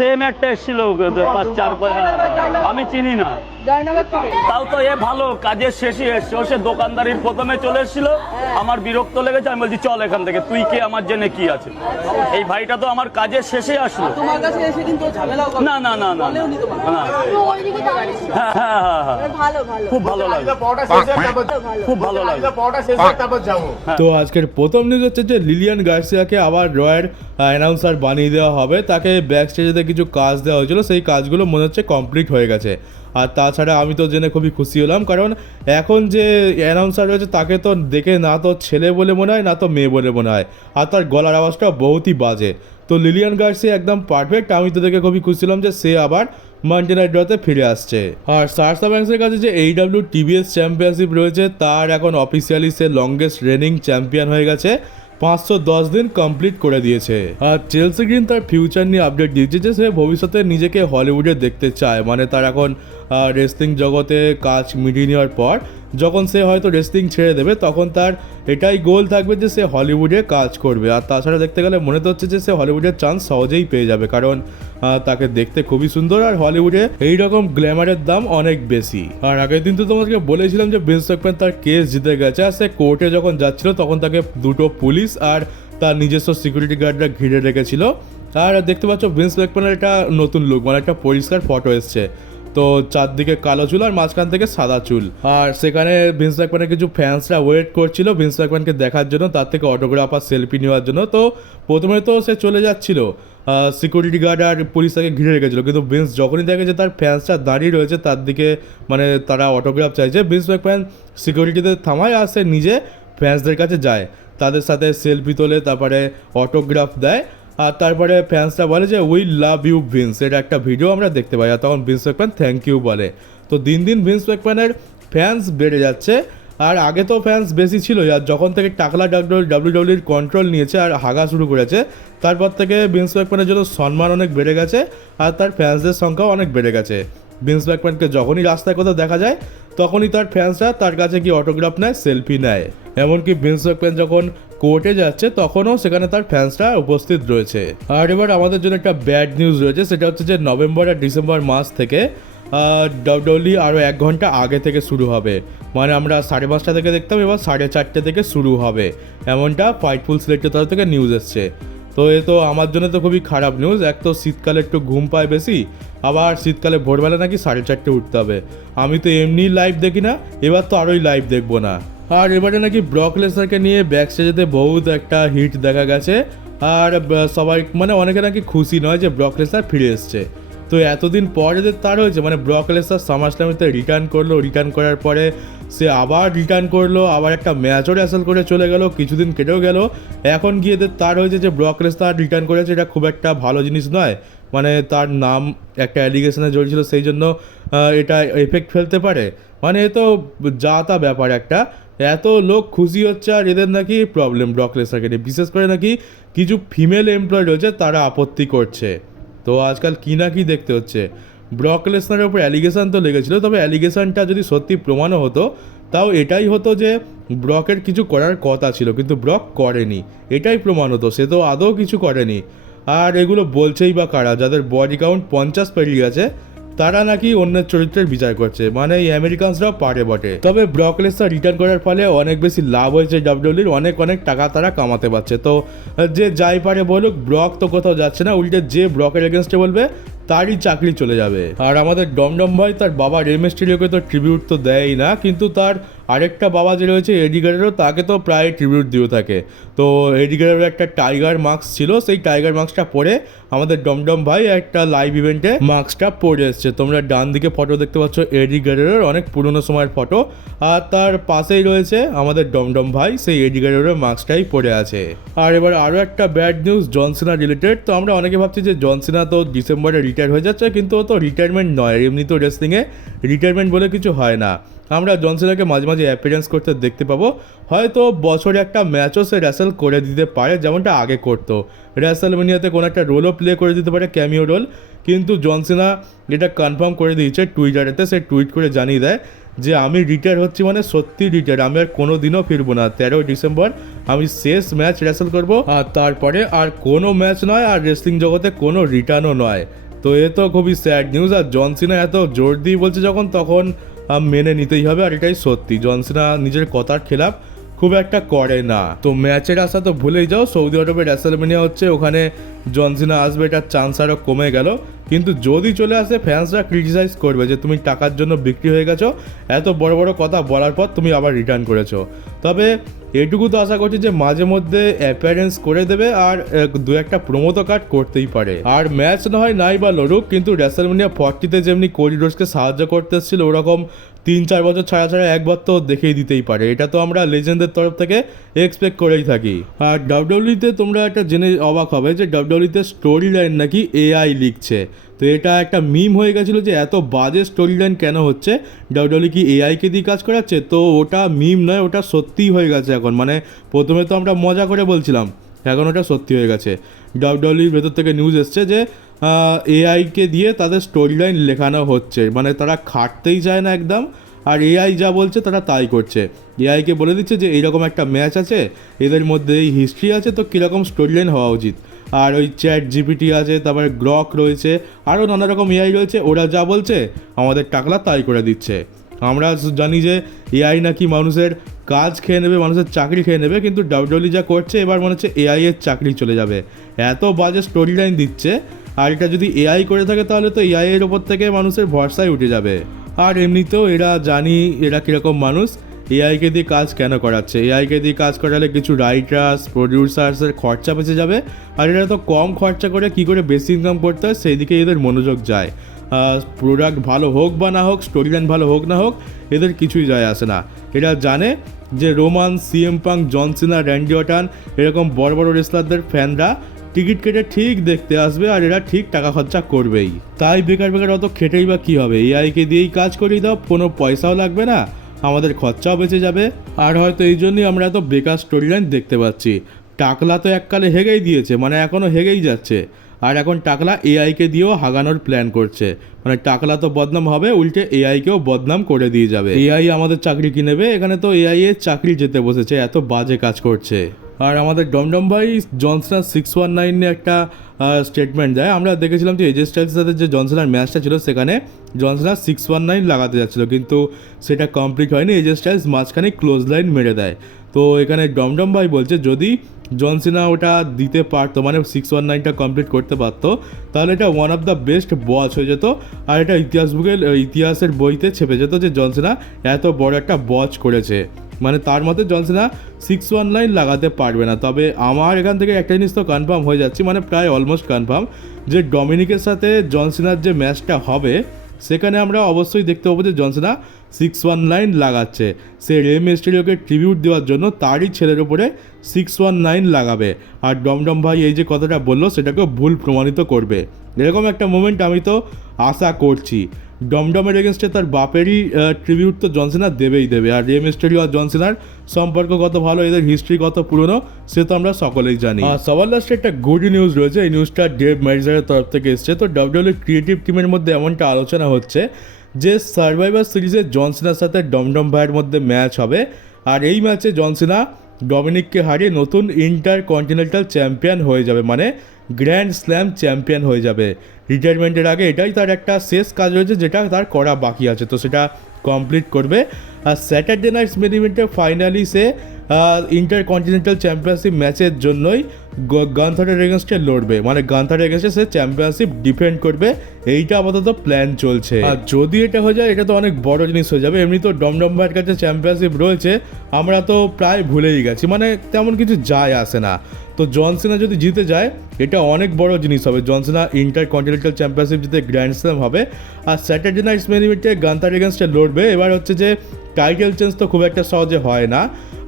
Same একটা এসেছিল আমি চিনি না, তাও তো এ ভালো কাজের শেষে এসছে। ও সে দোকানদারির প্রথমে চলে এসেছিল, আমার বিরক্ত লেগেছে, আমি বলছি চল এখান থেকে, তুই কে আমার জেনে কি আছে। এই ভাইটা তো আমার কাজের শেষে আসলো। না না না না, হ্যাঁ হ্যাঁ হ্যাঁ হ্যাঁ, খুব ভালো লাগে, খুব ভালো লাগে। তো আজকের প্রথম নিউজ হচ্ছে যে লিলিয়ান গার্সিয়াকে আবার রয়ের অ্যানাউন্সার বানিয়ে দেওয়া হবে। তাকে ব্যাক স্টেজেতে কিছু কাজ দেওয়া হয়েছিল, সেই কাজগুলো মনে হচ্ছে কমপ্লিট হয়ে গেছে। আর তাছাড়া আমি তো জেনে খুবই খুশি হলাম, কারণ এখন যে অ্যানাউন্সার রয়েছে তাকে তো দেখে না তো ছেলে বলে মনে হয় না তো মেয়ে বলে মনে হয়, আর তার গলার আওয়াজটা বহুতই বাজে। তো লিলিয়ান গার্সিয়া একদম পারফেক্ট, আমি তো দেখে খুবই খুশি হলাম যে সে আবার মানডে নাইট ড্রতে ফিরে আসছে। আর সারসা ব্যাংকের কাছে যে AEW TBS চ্যাম্পিয়নশিপ রয়েছে তার এখন অফিসিয়ালি সে লংগেস্ট রেনিং চ্যাম্পিয়ন হয়ে গেছে, 510 দিন কমপ্লিট করে দিয়েছে। আর চেলসি গ্রিন তার ফিউচার নিয়ে আপডেট দিয়েছে যে সে ভবিষ্যতে নিজেকে হলিউডে দেখতে চায়। মানে তার এখন রেসলিং জগতে কাজ মিটিয়ে নেওয়ার পর যখন সে হয়তো রেসলিং ছেড়ে দেবে তখন তার এটাই গোল থাকবে যে সে হলিউডে কাজ করবে। আর তাছাড়া দেখতে গেলে মনে তো হচ্ছে যে সে হলিউডের চান্স সহজেই পেয়ে যাবে, কারণ তাকে দেখতে খুবই সুন্দর, আর হলিউডে এইরকম গ্ল্যামারের দাম অনেক বেশি। আর আগের দিন তো তোমাকে বলেছিলাম যে ভিন্স ম্যাকম্যান তার কেস জিতে গেছে, আর সে কোর্টে যখন যাচ্ছিল তখন তাকে দুটো পুলিশ আর তার নিজস্ব সিকিউরিটি গার্ডরা ঘিরে রেখেছিল। আর দেখতে পাচ্ছ ভিন্স ম্যাকম্যানের একটা নতুন লুক, মানে একটা পরিষ্কার ফটো এসছে। তো চারদিকে কালো চুল আর মাঝখান থেকে সাদা চুল। আর সেখানে ভিন্স ম্যাকম্যানের কিছু ফ্যান্সরা ওয়েট করছিল ভিন্স ম্যাকম্যানকে দেখার জন্য, তার থেকে অটোগ্রাফ আর সেলফি নেওয়ার জন্য। তো প্রথমে তো সে চলে যাচ্ছিল, সিকিউরিটি গার্ড আর পুলিশ তাকে ঘিরে রেখেছিল, কিন্তু ভিন্স যখনই দেখে যে তার ফ্যান্সরা দাঁড়িয়ে রয়েছে তার দিকে, মানে তারা অটোগ্রাফ চাইছে, ভিন্স ম্যাকম্যান সিকিউরিটিতে থামায় আর সে নিজে ফ্যান্সদের কাছে যায়, তাদের সাথে সেলফি তোলে, তারপরে অটোগ্রাফ দেয়। আর তারপরে ফ্যান্সরা বলে যে উই লাভ ইউ ভিন্স, এটা একটা ভিডিও আমরা দেখতে পাই। আর তখন ভিন্স ম্যাকম্যান থ্যাংক ইউ বলে। তো দিন দিন ভিন্স ম্যাকম্যানের ফ্যান্স বেড়ে যাচ্ছে। আর আগে তো ফ্যান্স বেশি ছিল, আর যখন থেকে টাকলা ডাব্লিউডব্লিউর কন্ট্রোল নিয়েছে আর হাগা শুরু করেছে, তারপর থেকে ভিন্স ম্যাকম্যানের জন্য সম্মান অনেক বেড়ে গেছে, আর তার ফ্যান্সদের সংখ্যাও অনেক বেড়ে গেছে। ভিন্স ম্যাকম্যানকে যখনই রাস্তায় কোথাও দেখা যায় তখনই তার ফ্যান্সরা তার কাছে গিয়ে অটোগ্রাফ নেয়, সেলফি নেয়। এমনকি ভিন্স ম্যাকম্যান যখন কোর্টে যাচ্ছে তখনও সেখানে তার ফ্যান্সরা উপস্থিত রয়েছে। আর এবার আমাদের জন্য একটা ব্যাড নিউজ রয়েছে, সেটা হচ্ছে যে নভেম্বর আর ডিসেম্বর মাস থেকে ডাব্লিউডব্লিউই আরও 1 ঘন্টা আগে থেকে শুরু হবে। মানে আমরা 5:30 থেকে দেখতাম, এবার 4:30 থেকে শুরু হবে, এমনটা ফাইটফুল সিলেক্টের তরফ থেকে নিউজ এসছে। তো এ তো আমার জন্য তো খুবই খারাপ নিউজ। এক তো শীতকালে একটু ঘুম পায় বেশি, আবার শীতকালে ভোরবেলা নাকি 4:30 উঠতে হবে। আমি তো এমনি লাইভ দেখি না, এবার তো আরোই লাইভ দেখবো না। আর এবারে নাকি ব্রক লেসনারকে নিয়ে ব্যাক স্টেজেতে বহুত একটা হিট দেখা গেছে, আর সবাই মানে অনেকে নাকি খুশি নয় যে ব্রক লেসনার ফিরে এসছে। তো এতদিন পর এদের তার হয়েছে, মানে ব্রক লেসনার সামারস্ল্যামিতে রিটার্ন করলো, রিটার্ন করার পরে সে আবার রিটার্ন করলো, আবার একটা ম্যাচও রেসেল করে চলে গেল, কিছুদিন কেটেও গেল, এখন গিয়ে এদের তার হয়েছে যে ব্রক লেসনার রিটার্ন করেছে। এটা খুব একটা ভালো জিনিস নয়, মানে তার নাম একটা অ্যালিগেশনে জড়িয়েছিল, সেই জন্য এটা এফেক্ট ফেলতে পারে। মানে এ তো যা তা ব্যাপার একটা, এত লোক খুশি হচ্ছে আর এদের নাকি প্রবলেম ব্রক লেসনারকে নিয়ে, বিশেষ করে নাকি কিছু ফিমেল এমপ্লয় রয়েছে তারা আপত্তি করছে। তো আজকাল কি না কি দেখতে হচ্ছে। ব্রক লেসনারের উপর অ্যালিগেশন তো লেগেছিল, তবে অ্যালিগেশনটা যদি সত্যি প্রমাণও হতো তাও এটাই হতো যে ব্রকের কিছু করার কথা ছিল কিন্তু ব্রক করেনি, এটাই প্রমাণ হতো, সে তো আদৌ কিছু করেনি। আর এগুলো বলছেই বা কারা, যাদের বডি কাউন্ট 50 পেরিয়ে গেছে তারা নাকি অন্যের চরিত্রের বিচার করছে, মানে এই আমেরিকানসরাও পারে বটে। তবে ব্রক লেসনার রিটার্ন করার ফলে অনেক বেশি লাভ হয়েছে ডাব্লিউডব্লিউর, অনেক অনেক টাকা তারা কামাতে পারছে। তো যে যাই পারে বলুক, ব্রক তো কোথাও যাচ্ছে না, উল্টে যে ব্রকের এগেনস্টে বলবে তারই চাকরি চলে যাবে। আর আমাদের ডমডম ভাই তার বাবা রে মিস্টেরিওকে তো ট্রিবিউট তো দেয়ই না, কিন্তু তার আরেকটা বাবা যে রয়েছে এডি গারেরো, তাকে তো প্রায় ট্রিবিউট দিয়ে থাকে। তো এডি গারেরো একটা টাইগার মাস্ক ছিল, সেই টাইগার মাস্কটা পরে আমাদের ডমডম ভাই একটা লাইভ ইভেন্টে মাস্কটা পরে এসছে। তোমরা ডান দিকে ফটো দেখতে পাচ্ছ এডি গারেরোর অনেক পুরনো সময়ের ফটো, আর তার পাশেই রয়েছে আমাদের ডমডম ভাই, সেই এডি গারেরোর মাস্কটাই পরে আছে। আর এবার আরও একটা ব্যাড নিউজ জন সিনা রিলেটেড। তো আমরা অনেকে ভাবছি যে জন সিনা তো ডিসেম্বরে রিটায়ার হয়ে যাচ্ছে, কিন্তু ও তো রিটায়ারমেন্ট নয়, এমনি তো রেসলিংয়ে রিটায়ারমেন্ট বলে কিছু হয় না। আমরা জন সিনাকে মাঝে মাঝে অ্যাপিয়ারেন্স করতে দেখতে পাবো, হয়তো বছরে একটা ম্যাচও সে রেসেল করে দিতে পারে যেমনটা আগে করতো, রেসেলমেনিয়াতে কোনো একটা রোলও প্লে করে দিতে পারে, ক্যামিও রোল। কিন্তু জন সিনা এটা কনফার্ম করে দিয়েছে টুইটারেতে, সে টুইট করে জানিয়ে দেয় যে আমি রিটায়ার হচ্ছি, মানে সত্যি রিটায়ার, আমি আর কোনো দিনও ফিরবো না, 13 ডিসেম্বর আমি শেষ ম্যাচ রেসেল করবো, আর তারপরে আর কোনো ম্যাচ নয়, আর রেসলিং জগতে কোনো রিটার্নও নয়। তো এ তো খুবই স্যাড নিউজ। আর জন সিনা এত জোর দিয়ে বলছে যখন, তখন মেনে নিতেই হবে। আর এটাই সত্যি, জন সিনা নিজের কথার খেলাপ খুব একটা করে না। তো ম্যাচের আশা তো ভুলেই যাও, সৌদি আরবে রেসলম্যানিয়া হচ্ছে, ওখানে জন সিনা আসবে, এটার চান্স আরও কমে গেল। কিন্তু যদি চলে আসে ফ্যান্সরা ক্রিটিসাইজ করবে যে তুমি টাকার জন্য বিক্রি হয়ে গেছো, এত বড় বড় কথা বলার পর তুমি আবার রিটার্ন করেছো। তবে এটুকু তো আশা করছি যে মাঝে মধ্যে অ্যাপিয়ারেন্স করে দেবে, আর দু একটা প্রোমো তো কার্ড করতেই পারে। আর ম্যাচ না হয় নাই বা লড়ুক, কিন্তু রেসলম্যানিয়া 40-তে যেমনি কোডি রোডসকে সাহায্য করতে এসেছিল, ওরকম 3-4 বছর ছাড়া ছাড়া একবার তো দেখেই দিতেই পারে। এটা তো আমরা লেজেন্ডের তরফ থেকে এক্সপেক্ট করেই থাকি। আর ডাব্লিউডব্লিউইতে তোমরা একটা জেনে অবাক হবে যে ডাব্লিউডব্লিউইতে স্টোরি লাইন নাকি এআই লিখছে। তো এটা একটা মিম হয়ে গেছিলো যে এত বাজে স্টোরি লাইন কেন হচ্ছে, ডাব্লিউডব্লিউই কি এআইকে দিয়ে কাজ করাচ্ছে? তো ওটা মিম নয়, ওটা সত্যিই হয়ে গেছে এখন। মানে প্রথমে তো আমরা মজা করে বলছিলাম, এখন ওটা সত্যি হয়ে গেছে। ডাব্লিউডব্লিউইর ভেতর থেকে নিউজ এসছে যে এআইকে দিয়ে তাদের স্টোরি লাইন লেখানো হচ্ছে। মানে তারা খাটতেই চায় না একদম, আর এআই যা বলছে তারা তাই করছে। এআইকে বলে দিচ্ছে যে এইরকম একটা ম্যাচ আছে, এদের মধ্যে এই হিস্ট্রি আছে, তো কীরকম স্টোরি লাইন হওয়া উচিত। আর ওই চ্যাট জিপিটি আছে, তারপরে গ্রক রয়েছে, আরও নানা রকম এআই রয়েছে, ওরা যা বলছে আমাদের টাকলা তাই করে দিচ্ছে। আমরা জানি যে এআই নাকি মানুষের কাজ খেয়ে নেবে, মানুষের চাকরি খেয়ে নেবে, কিন্তু ডাব্লিউডব্লিউই যা করছে এবার মনে হচ্ছে এআই এর চাকরি চলে যাবে। এত বাজে স্টোরি লাইন দিচ্ছে, আর এটা যদি এআই করে থাকে তাহলে তো এআই এর ওপর থেকে মানুষের ভরসায় উঠে যাবে। আর এমনিতেও এরা জানি এরা কীরকম মানুষ, এআইকে দিয়ে কাজ কেন করাচ্ছে। এআইকে দিয়ে কাজ করালে কিছু রাইটার্স প্রডিউসার্সের খরচা বেঁচে যাবে, আর এরা তো কম খরচা করে কী করে বেশি ইনকাম করতে হয় সেই দিকে এদের মনোযোগ যায়। প্রোডাক্ট ভালো হোক বা না হোক, স্টোরি লাইন ভালো হোক না হোক, এদের কিছুই যায় আসে না। এরা জানে যে রোমান, সিএম পাঙ্ক, জন সিনা, র্যান্ডি অর্টন এরকম বড় বড় রেসলারদের ফ্যানরা টিকিট কেটে ঠিক দেখতে আসবে, আর এরা ঠিক টাকা খরচা করবেই। তাই বেকার বেকার অত খেটেই বা কী হবে, এআইকে দিয়েই কাজ করিয়ে দাও, কোনো পয়সাও লাগবে না, আমাদের খরচাও বেঁচে যাবে। আর হয়তো এই জন্যই আমরা এত বেকার স্টোরি লাইন দেখতে পাচ্ছি। টাকলা তো এককালে হেগেই দিয়েছে, মানে এখনও হেগেই যাচ্ছে, আর এখন টাকলা এআইকে দিয়েও হাগানোর প্ল্যান করছে। মানে টাকলা তো বদনাম হবে, উল্টে এআইকেও বদনাম করে দিয়ে যাবে। এআই আমাদের চাকরি কিনে নেবে, এখানে তো এআই এর চাকরি যেতে বসেছে, এত বাজে কাজ করছে। আর আমাদের ডমডম ভাই জন সিনা 619 নিয়ে একটা স্টেটমেন্ট দেয়। আমরা দেখেছিলাম যে এজে স্টাইলসের সাথে যে জন সিনার ম্যাচটা ছিল, সেখানে জন সিনা 619 লাগাতে যাচ্ছিলো, কিন্তু সেটা কমপ্লিট হয়নি। এজে স্টাইলস মাঝখানে ক্লোজ লাইন মেরে দেয়। তো এখানে ডমডম ভাই বলছে যদি জন সিনা ওটা দিতে পারতো, মানে 619টা কমপ্লিট করতে পারতো, তাহলে এটা ওয়ান অফ দ্য বেস্ট বচ হয়ে যেত, আর এটা ইতিহাসের বইতে ছেপে যেত যে জন সিনা এত বড় একটা বচ করেছে। মানে তার মতে জন সিনা 619 লাগাতে পারবে না। তবে আমার এখান থেকে একটা জিনিস তো কনফার্ম হয়ে যাচ্ছে, মানে প্রায় অলমোস্ট কনফার্ম, যে ডমিনিকের সাথে জন সিনার যে ম্যাচটা হবে সেখানে আমরা অবশ্যই দেখতে পাবো যে জন সিনা 619 লাগাচ্ছে। সে রে মিস্টেরিওকে ট্রিবিউট দেওয়ার জন্য তারই ছেলের ওপরে 619 লাগাবে। আর ডমডম ভাই এই যে কথাটা বললো সেটাকে ভুল প্রমাণিত করবে, এরকম একটা মোমেন্ট আমি তো আশা করছি। ডমডমের এগেনস্টে তার বাপেরই ট্রিবিউট তো জন সিনা দেবেই দেবে। আর রে মিস্টেরিও আর জন সিনার সম্পর্ক কত ভালো, এদের হিস্ট্রি কত পুরনো, সে তো আমরা সকলেই জানি। সবার লাস্টে একটা গুড নিউজ রয়েছে, এই নিউজটা ডেভ ম্যারিজারের তরফ থেকে এসছে। তো ডাব্লিউডব্লিউই ক্রিয়েটিভ টিমের মধ্যে এমনটা আলোচনা হচ্ছে যে সার্ভাইভার সিরিজে জন সিনার সাথে ডমডম ভাইয়ের মধ্যে ম্যাচ হবে, আর এই ম্যাচে জন সিনা ডমিনিককে হারিয়ে নতুন ইন্টারকন্টিনেন্টাল চ্যাম্পিয়ন হয়ে যাবে, মানে গ্র্যান্ড স্ল্যাম চ্যাম্পিয়ন হয়ে যাবে। রিটায়ারমেন্টের আগে এটাই তার একটা শেষ কাজ রয়েছে যেটা তার করা বাকি আছে, তো সেটা কমপ্লিট করবে। আর স্যাটারডে নাইটস মেন ইভেন্টে ফাইনালি সে ইন্টারকন্টিনেন্টাল চ্যাম্পিয়নশিপ ম্যাচের জন্যই গান্থারের এগেনস্টে লড়বে, মানে গান্থারের এগেনস্টে সে চ্যাম্পিয়নশিপ ডিফেন্ড করবে, এইটা আপাতত প্ল্যান চলছে। আর যদি এটা হয়ে যায় এটা তো অনেক বড় জিনিস হয়ে যাবে। এমনি তো ডমডম ভাইয়ের কাছে চ্যাম্পিয়নশিপ রয়েছে, আমরা তো প্রায় ভুলেই গেছি, মানে তেমন কিছু যায় আসে না। তো জন সিনা যদি জিতে যায় এটা অনেক বড় জিনিস হবে। জন সিনা ইন্টারকন্টিনেন্টাল চ্যাম্পিয়নশিপ জিতে গ্র্যান্ড স্ল্যাম হবে, আর স্যাটারডে নাইটস মেন ইভেন্টে গান্থার এগেনস্টে লড়বে। এবার হচ্ছে যে টাইটেল চেঞ্জ তো খুব একটা সহজে হয় না,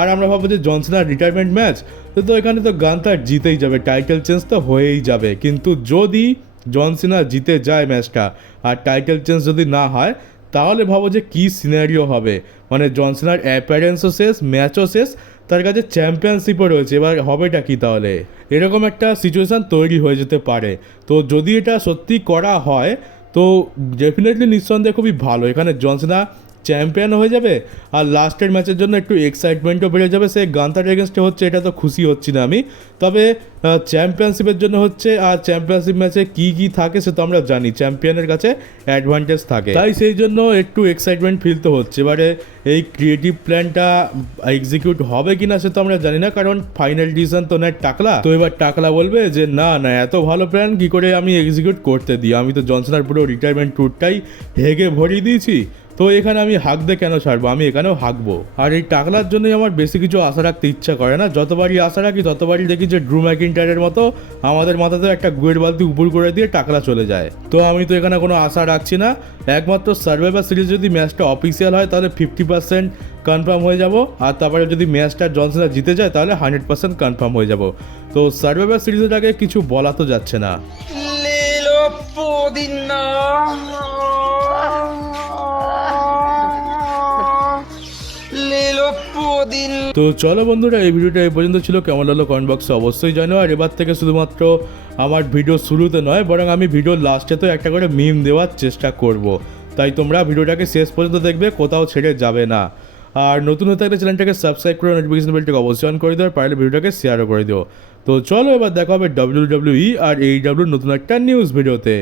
আর আমরা ভাববো যে জন সিনার রিটায়ারমেন্ট ম্যাচ, তো এখানে তো গান্থার জিতেই যাবে, টাইটেল চেঞ্জ তো হয়েই যাবে। কিন্তু যদি জন সিনা জিতে যায় ম্যাচটা আর টাইটেল চেঞ্জ যদি না হয়, তাহলে ভাবো যে কী সিনারিও হবে। মানে জন সিনার অ্যাপিয়ারেন্সও শেষ, ম্যাচও শেষ, তার কাছে চ্যাম্পিয়নশিপও রয়েছে, এবার হবেটা কি তাহলে? এরকম একটা সিচুয়েশান তৈরি হয়ে যেতে পারে। তো যদি এটা সত্যি করা হয় তো ডেফিনেটলি নিঃসন্দেহে খুবই ভালো। এখানে জন সিনা চ্যাম্পিয়ন হয়ে যাবে আর লাস্টের ম্যাচের জন্য একটু এক্সাইটমেন্টও বেড়ে যাবে। সে গান্তার এগেনস্টে হচ্ছে, এটা তো খুশি হচ্ছি না আমি, তবে চ্যাম্পিয়নশিপের জন্য হচ্ছে। আর চ্যাম্পিয়নশিপ ম্যাচে কী থাকে সে তো আমরা জানি, চ্যাম্পিয়নের কাছে অ্যাডভান্টেজ থাকে, তাই সেই জন্য একটু এক্সাইটমেন্ট ফিল তো হচ্ছে। এবারে এই ক্রিয়েটিভ প্ল্যানটা এক্সিকিউট হবে কিনা সে তো আমরা জানি না, কারণ ফাইনাল ডিসিশন তো নেয় টাকলা। তো এবার টাকলা বলবে যে না না, এত ভালো প্ল্যান কি করে আমি এক্সিকিউট করতে দিই, আমি তো জনসনের পুরো রিটায়ারমেন্ট ট্যুরটাই হেগে ভরিয়ে দিয়েছি, তো এখানে আমি হাঁকতে কেন ছাড়বো, আমি এখানেও হাঁকবো। আর এই টাকলার জন্যই আমার বেশি কিছু আশা রাখতে ইচ্ছা করে না, যতবারই আশা রাখি ততবারই দেখি যে ড্রু ম্যাকিন্টায়ারের মতো আমাদের মাথাতে একটা গুয়ের বালতি উপর করে দিয়ে টাকলা চলে যায়। তো আমি তো এখানে কোনো আশা রাখছি না, একমাত্র সার্ভাইভার সিরিজ যদি ম্যাচটা অফিসিয়াল হয় তাহলে 50% কনফার্ম হয়ে যাব, আর তারপরে যদি ম্যাচটা জনসনরা জিতে যায় তাহলে 100% কনফার্ম হয়ে যাব। তো সার্ভাইভার সিরিজের আগে কিছু বলা তো যাচ্ছে না। তো চলো বন্ধুরা, এই ভিডিওটা এই পর্যন্ত ছিল। কেমন লাগলো কমেন্ট বক্সে অবশ্যই জানো। আর এবার থেকে শুধুমাত্র আমার ভিডিও শুরুতে নয়, বরং আমি ভিডিওর লাস্টে তো একটা করে মিম দেওয়ার চেষ্টা করব, তাই তোমরা ভিডিওটাকে শেষ পর্যন্ত দেখবে, কোথাও ছেড়ে যাবে না। আর নতুন হতে থাকলে চ্যানেলটাকে সাবস্ক্রাইব করে নোটিফিকেশন বেলটাকে অবশ্যই অন করে দিও, আর পারলে ভিডিওটাকে শেয়ারও করে দিও। তো চলো এবার দেখা হবে WWE আর AEW নতুন একটা নিউজ ভিডিওতে।